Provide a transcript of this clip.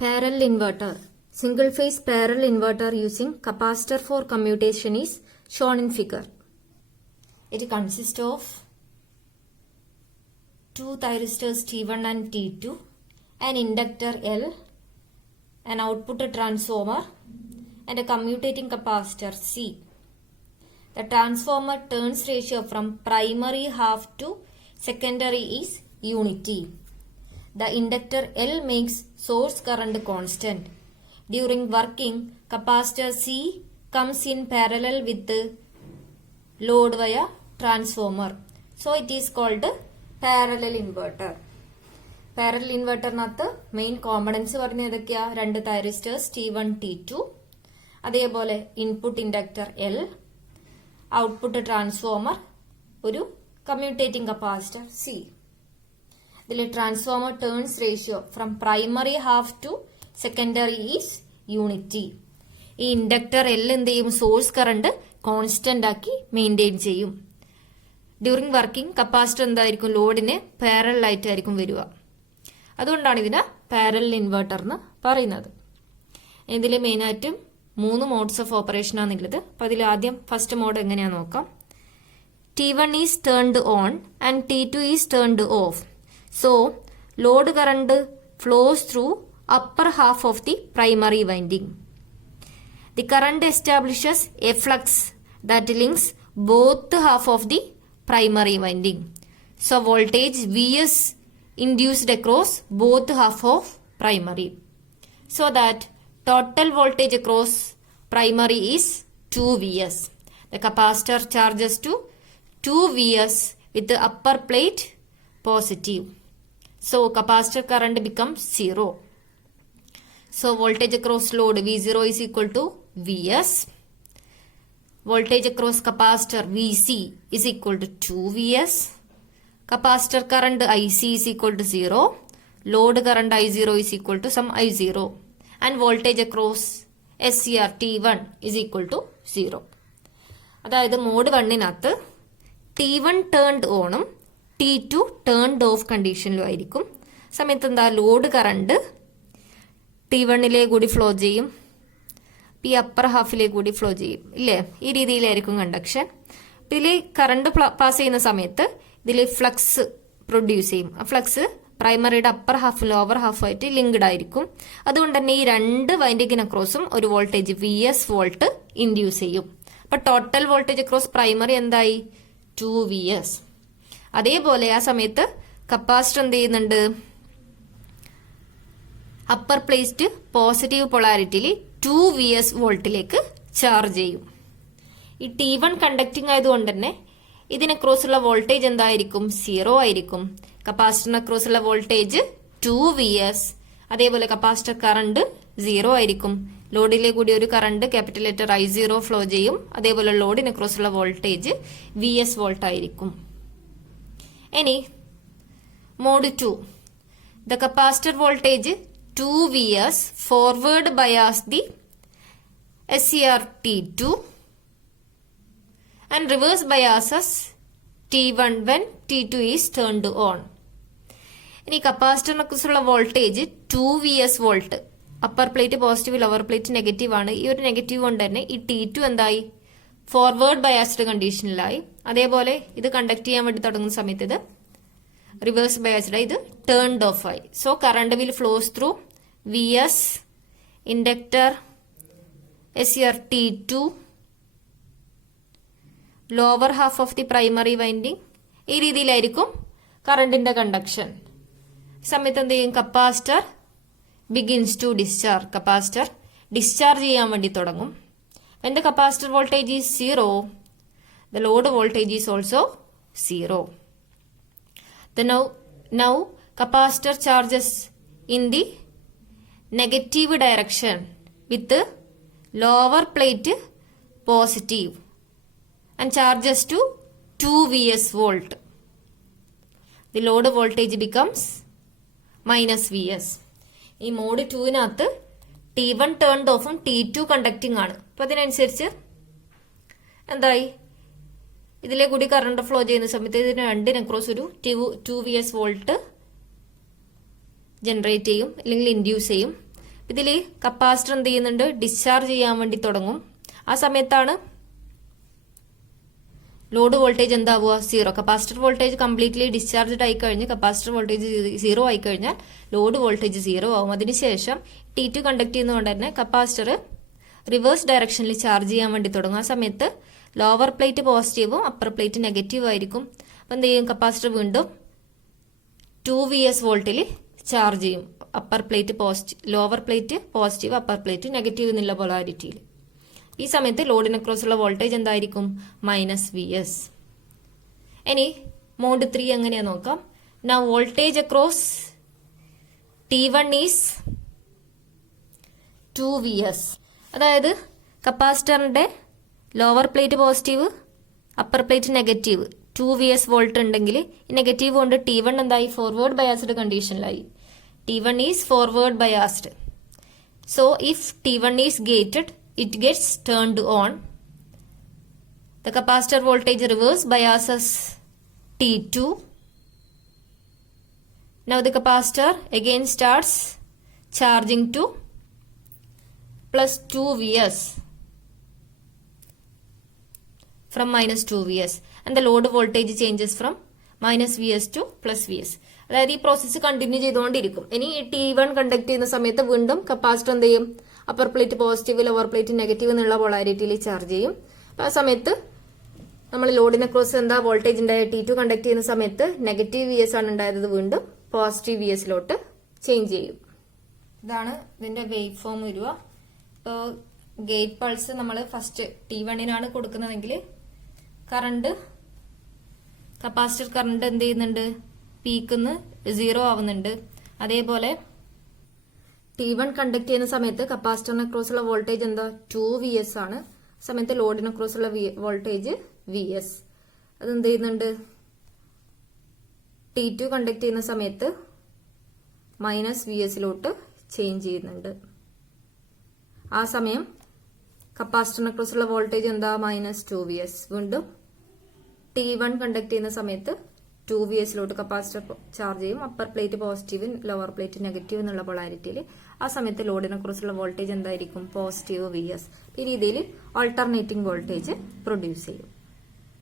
Parallel inverter. Single phase parallel inverter using capacitor for commutation is shown in figure. It consists of two thyristors T1 and T2, an inductor L, an output transformer, and a commutating capacitor C. The transformer turns ratio from primary half to secondary is unity. The inductor L makes source current constant. During working, capacitor C comes in parallel with the load via transformer. So it is called parallel inverter. Parallel inverter nathu main components varna edakya rendu thyristors T1 T2 adeypole input inductor L, output transformer, oru commutating capacitor C. The transformer turns ratio from primary half to secondary is unity. ഈ inductor L എന്ത് ചെയ്യും? Source current constant ആക്കി maintain ചെയ്യും. During working capacitor എന്തായിരിക്കും? ലോഡിന് parallel ആയിട്ടായിരിക്കും വരിക. അതുകൊണ്ടാണ് ഇതിനെ പാരലൽ ഇൻവെർട്ടർ എന്ന് പറയുന്നത്. ഇതിൽ മെയിനായിട്ടും 3 മോഡ്സ് ഓഫ് ഓപ്പറേഷൻ ആണുള്ളത്. അപ്പോൾ അതിൽ ആദ്യം ഫസ്റ്റ് മോഡ് എങ്ങനെയാണെന്ന് നോക്കാം. T1 is turned on and T2 is turned off. So, load current flows through upper half of the primary winding. The current establishes a flux that links both half of the primary winding. So, voltage Vs induced across both half of primary. So that total voltage across primary is 2 Vs. The capacitor charges to 2 Vs with the upper plate positive. So capacitor current becomes 0. So voltage across load V0 is equal to Vs. Voltage across capacitor Vc is equal to 2 Vs. Capacitor current Ic is equal to 0. Load current I0 is equal to some I0. And voltage across SCR T1 is equal to 0. അതായത് mode 1-നകത്ത് T1 turned ഓണും T2 turned off കണ്ടീഷനിലും ആയിരിക്കും. സമയത്ത് എന്താ? Load current T1 കൂടി flow ചെയ്യും, ഈ അപ്പർ ഹാഫിലേക്ക് കൂടി ഫ്ലോ ചെയ്യും, ഇല്ലേ? ഈ രീതിയിലായിരിക്കും കണ്ടക്ഷൻ. ഇതിൽ കറണ്ട് പാസ് ചെയ്യുന്ന സമയത്ത് ഇതിൽ ഫ്ലക്സ് പ്രൊഡ്യൂസ് ചെയ്യും. ആ ഫ്ലക്സ് പ്രൈമറിയുടെ അപ്പർ ഹാഫ് ലോവർ ഹാഫുമായിട്ട് ലിങ്ക്ഡ് ആയിരിക്കും. അതുകൊണ്ട് തന്നെ ഈ രണ്ട് വൈൻഡിങ്ങിന് അക്രോസും ഒരു വോൾട്ടേജ് VS വോൾട്ട് ഇൻഡ്യൂസ് ചെയ്യും. അപ്പൊ ടോട്ടൽ വോൾട്ടേജ് അക്രോസ് പ്രൈമറി എന്തായി? 2 VS. അതേപോലെ ആ സമയത്ത് കപ്പാസിറ്റർ എന്ത് ചെയ്യുന്നുണ്ട്? അപ്പർ പ്ലേറ്റ് പോസിറ്റീവ് പൊളാരിറ്റിയിൽ 2 VS വോൾട്ടിലേക്ക് ചാർജ് ചെയ്യും. ഈ T1 കണ്ടക്ടിങ് ആയതുകൊണ്ട് തന്നെ ഇതിന് അക്രോസുള്ള വോൾട്ടേജ് എന്തായിരിക്കും? 0 ആയിരിക്കും. കപ്പാസിറ്ററിന് അക്രോസുള്ള വോൾട്ടേജ് 2 VS. അതേപോലെ കപ്പാസിറ്റർ കറണ്ട് 0 ആയിരിക്കും. ലോഡിലെ കൂടി ഒരു current capital letter I0 flow ചെയ്യും. അതേപോലെ ലോഡിന് അക്രോസുള്ള വോൾട്ടേജ് VS വോൾട്ട് ആയിരിക്കും. ഇനി mode 2, the capacitor voltage 2 Vs forward bias the SCR T2 and reverse biases T1 when T2 is turned on. ഇനി കപ്പാസിറ്ററിനെ കുറിച്ചുള്ള voltage 2 VS volt. Upper plate positive, lower plate negative ആണ്. ഈ ഒരു negative കൊണ്ട് തന്നെ ഈ T2 എന്തായി? ഫോർവേഡ് ബയാസ്ഡ് കണ്ടീഷനിലായി. അതേപോലെ ഇത് കണ്ടക്ട് ചെയ്യാൻ വേണ്ടി തുടങ്ങുന്ന സമയത്ത് ഇത് റിവേഴ്സ് ബയാസ്ഡ് ആയി, ഇത് ടേൺഡ് ഓഫ് ആയി. So current will flows through VS, inductor, SCR T2, lower half of the primary winding. ഈ രീതിയിലായിരിക്കും കറണ്ടിന്റെ കണ്ടക്ഷൻ. സമയത്ത് എന്ത് ചെയ്യും? Capacitor begins to discharge. Capacitor discharge ചെയ്യാൻ വേണ്ടി തുടങ്ങും. When the capacitor voltage is 0, the load voltage is also 0. Now capacitor charges in the negative direction with the lower plate positive and charges to 2 VS volt. The load voltage becomes minus VS. ഈ mode 2-നകത്ത് T1 turned ഓഫും T2 conducting ആണ്. അപ്പൊ അതിനനുസരിച്ച് എന്തായി? ഇതിലെ കൂടി current flow ചെയ്യുന്ന സമയത്ത് ഇതിന് രണ്ടിന് അക്രോസ് ഒരു 2 VS വോൾട്ട് ജനറേറ്റ് ചെയ്യും, അല്ലെങ്കിൽ ഇൻഡ്യൂസ് ചെയ്യും. ഇതിൽ കപ്പാസിറ്റർ എന്ത് ചെയ്യുന്നുണ്ട്, ഡിസ്ചാർജ് ചെയ്യാൻ വേണ്ടി തുടങ്ങും. ആ സമയത്താണ് ലോഡ് വോൾട്ടേജ് എന്താവുക, 0. കപ്പാസിറ്റർ വോൾട്ടേജ് കംപ്ലീറ്റ്ലി ഡിസ്ചാർജ്ഡ് ആയി കഴിഞ്ഞ് കപ്പാസിറ്റർ വോൾട്ടേജ് 0 ആയി കഴിഞ്ഞാൽ ലോഡ് വോൾട്ടേജ് 0 ആവും. അതിനുശേഷം T2 കണ്ടക്ട് ചെയ്യുന്നതുകൊണ്ട് തന്നെ കപ്പാസിറ്റർ റിവേഴ്സ് ഡയറക്ഷനിൽ ചാർജ് ചെയ്യാൻ വേണ്ടി തുടങ്ങും. ആ സമയത്ത് ലോവർ പ്ലേറ്റ് പോസിറ്റീവും അപ്പർ പ്ലേറ്റ് നെഗറ്റീവ് ആയിരിക്കും. അപ്പം എന്ത് ചെയ്യും, കപ്പാസിറ്റർ വീണ്ടും 2Vs വോൾട്ടിൽ ചാർജ് ചെയ്യും. Upper plate positive, lower plate positive, upper plate negative എന്നുള്ള പൊളാരിറ്റിയിൽ. ഈ സമയത്ത് ലോഡിന് അക്രോസ് ഉള്ള വോൾട്ടേജ് എന്തായിരിക്കും, -Vs. ഇനി മോഡ് 3 എങ്ങനെയാ നോക്കാം. Now voltage across T1 is 2Vs. അതായത് കപ്പാസിറ്ററിന്റെ lower plate positive, upper plate negative, 2Vs volt ഉണ്ടെങ്കിൽ ഈ നെഗറ്റീവ് കൊണ്ട് T1 എന്തായി, ഫോർവേഡ് ബയാസ്ഡ് കണ്ടീഷനിലായി. T1 is forward biased. So if T1 is gated, it gets turned on. The capacitor voltage reverse biases T2. Now the capacitor again starts charging to plus 2Vs from minus 2Vs, and the load voltage changes from minus Vs to plus Vs. അതായത് ഈ process continue ചെയ്തുകൊണ്ടിരിക്കും. ഇനി T1 conduct ചെയ്യുന്ന സമയത്ത് വീണ്ടും capacitor എന്ത് ചെയ്യും, upper plate positive, lower plate negative എന്നുള്ള പൊളാരിറ്റിയിൽ ചാർജ് ചെയ്യും. അപ്പൊ ആ സമയത്ത് നമ്മൾ ലോഡിനെ ക്രോസ് എന്താ വോൾട്ടേജ് ഉണ്ടായ T2 കണ്ടക്ട് ചെയ്യുന്ന സമയത്ത് -Vs ആണ് ഉണ്ടായത്, വീണ്ടും പോസിറ്റീവ് Vsലോട്ട് ചേഞ്ച് ചെയ്യും. ഇതാണ് ഇതിന്റെ വേവ് ഫോം വരിക. ഇപ്പോൾ ഗേറ്റ് പൾസ് നമ്മൾ ഫസ്റ്റ് T1 കൊടുക്കുന്നതെങ്കിൽ കറണ്ട്, കപ്പാസിറ്റർ കറണ്ട് എന്ത് ചെയ്യുന്നുണ്ട്, പീക്കിന്ന് 0 ആവുന്നുണ്ട്. അതേപോലെ T1 കണ്ടക്ട് ചെയ്യുന്ന സമയത്ത് കപ്പാസിറ്ററിന് അക്രോസ് ഉള്ള വോൾട്ടേജ് എന്താ, 2Vs ആണ്. സമയത്ത് ലോഡിന് അക്രോസ് ഉള്ള വോൾട്ടേജ് Vs. അത് എന്ത് ചെയ്യുന്നുണ്ട്, T2 കണ്ടക്ട് ചെയ്യുന്ന സമയത്ത് -Vsലോട്ട് ചേഞ്ച് ചെയ്യുന്നുണ്ട്. ആ സമയം കപ്പാസിറ്ററിന് അക്രോസ് ഉള്ള വോൾട്ടേജ് എന്താ, -2Vs. വീണ്ടും T1 കണ്ടക്ട് ചെയ്യുന്ന സമയത്ത് 2Vsലോട്ട് കപ്പാസിറ്റർ ചാർജ് ചെയ്യും. Upper plate positive, lower plate negative എന്നുള്ള പൊളാരിറ്റിയിൽ. ആ സമയത്ത് ലോഡിനെ കുറിച്ചുള്ള വോൾട്ടേജ് എന്തായിരിക്കും, പോസിറ്റീവ് Vs. ഈ രീതിയിൽ ആൾട്ടർനേറ്റിംഗ് വോൾട്ടേജ് പ്രൊഡ്യൂസ് ചെയ്യും.